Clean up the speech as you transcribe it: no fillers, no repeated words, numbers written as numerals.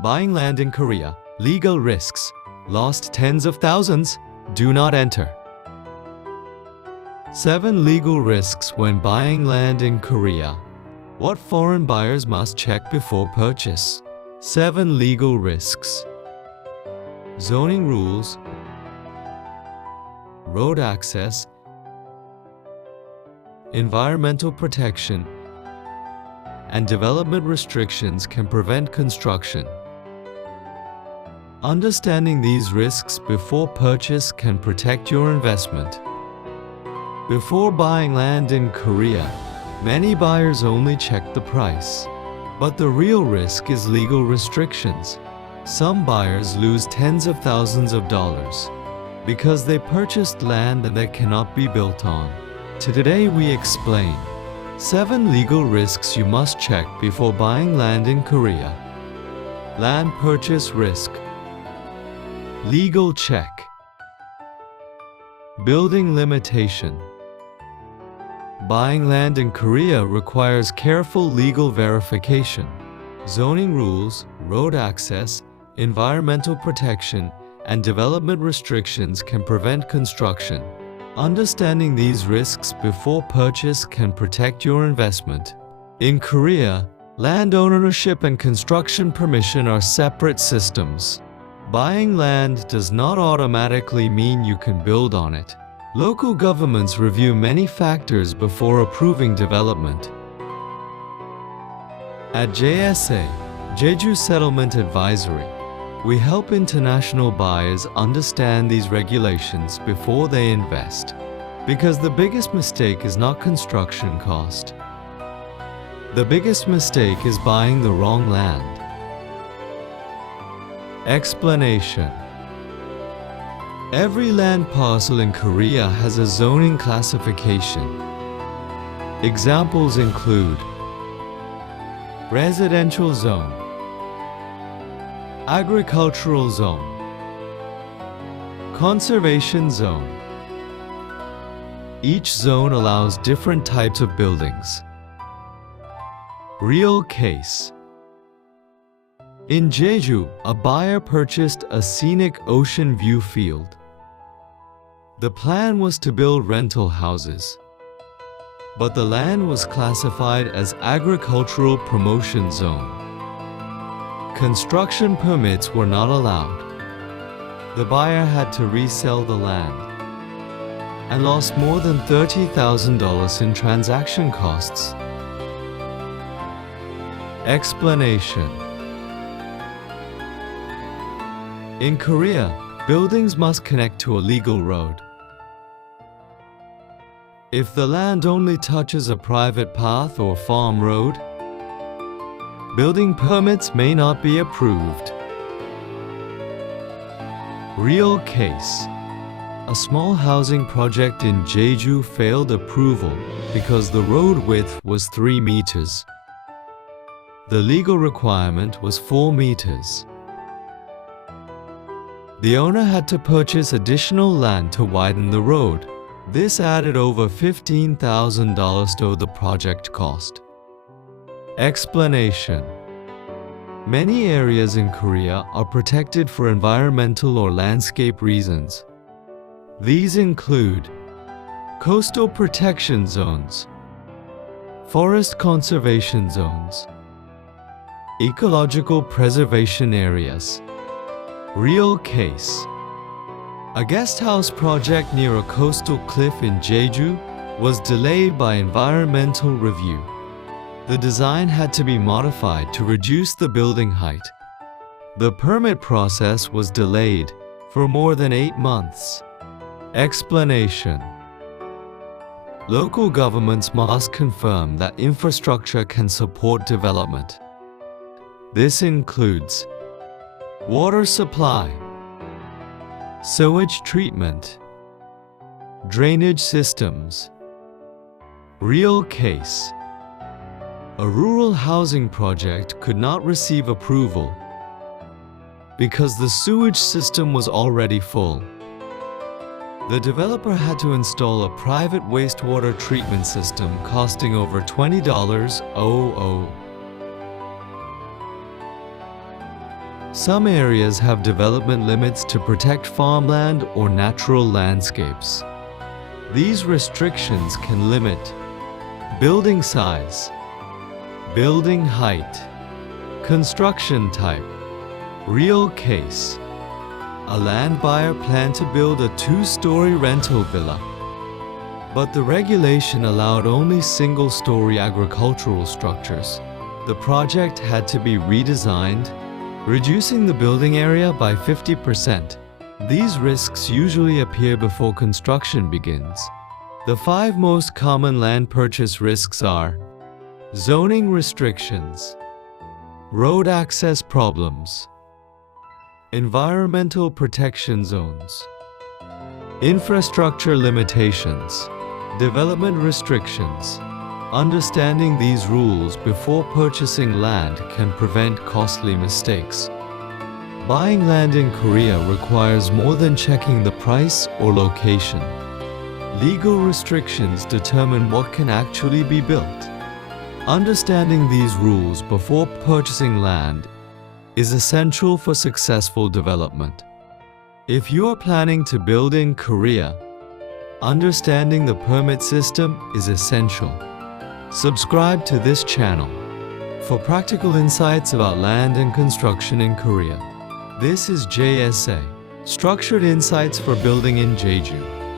Buying land in Korea. Legal risks. Lost tens of thousands. Do not enter. 7 legal risks when buying land in Korea. What foreign buyers must check before purchase. 7 legal risks. Zoning rules, road access, environmental protection, and development restrictions can prevent construction. Understanding these risks before purchase can protect your investment. Before buying land in Korea, many buyers only check the price. But the real risk is legal restrictions. Some buyers lose tens of thousands of dollars because they purchased land that cannot be built on. Today we explain 7 legal risks you must check before buying land in Korea. Land purchase risk. Legal check. Building limitation. Buying land in Korea requires careful legal verification. Zoning rules, road access, environmental protection, and development restrictions can prevent construction. Understanding these risks before purchase can protect your investment. In Korea, land ownership and construction permission are separate systems. Buying land does not automatically mean you can build on it. Local governments review many factors before approving development. At JSA, Jeju Settlement Advisory, we help international buyers understand these regulations before they invest. Because the biggest mistake is not construction cost. The biggest mistake is buying the wrong land. Explanation. Every land parcel in Korea has a zoning classification. Examples include residential zone, agricultural zone, conservation zone. Each zone allows different types of buildings. Real case. In Jeju, a buyer purchased a scenic ocean view field. The plan was to build rental houses, but the land was classified as agricultural promotion zone. Construction permits were not allowed. The buyer had to resell the land and lost more than $30,000 in transaction costs. Explanation. In Korea, buildings must connect to a legal road. If the land only touches a private path or farm road, building permits may not be approved. Real case. A small housing project in Jeju failed approval because the road width was 3 meters. The legal requirement was 4 meters. The owner had to purchase additional land to widen the road. This added over $15,000 to the project cost. Explanation. Many areas in Korea are protected for environmental or landscape reasons. These include coastal protection zones, forest conservation zones, ecological preservation areas. Real case. A guest house project near a coastal cliff in Jeju was delayed by environmental review. The design had to be modified to reduce the building height. The permit process was delayed for more than 8 months. Explanation. Local governments must confirm that infrastructure can support development. This includes water supply, sewage treatment, drainage systems. Real case. A rural housing project could not receive approval because the sewage system was already full. The developer had to install a private wastewater treatment system costing over $20,000. Some areas have development limits to protect farmland or natural landscapes. These restrictions can limit building size, building height, construction type. Real case: a land buyer planned to build a 2-story rental villa, but the regulation allowed only single-story agricultural structures. The project had to be redesigned, reducing the building area by 50%. These risks usually appear before construction begins. The 5 most common land purchase risks are zoning restrictions, road access problems, environmental protection zones, infrastructure limitations, development restrictions. Understanding these rules before purchasing land can prevent costly mistakes. Buying land in Korea requires more than checking the price or location. Legal restrictions determine what can actually be built. Understanding these rules before purchasing land is essential for successful development. If you are planning to build in Korea, understanding the permit system is essential. Subscribe to this channel for practical insights about land and construction in Korea. This is JSA, Structured Insights for Building in Jeju.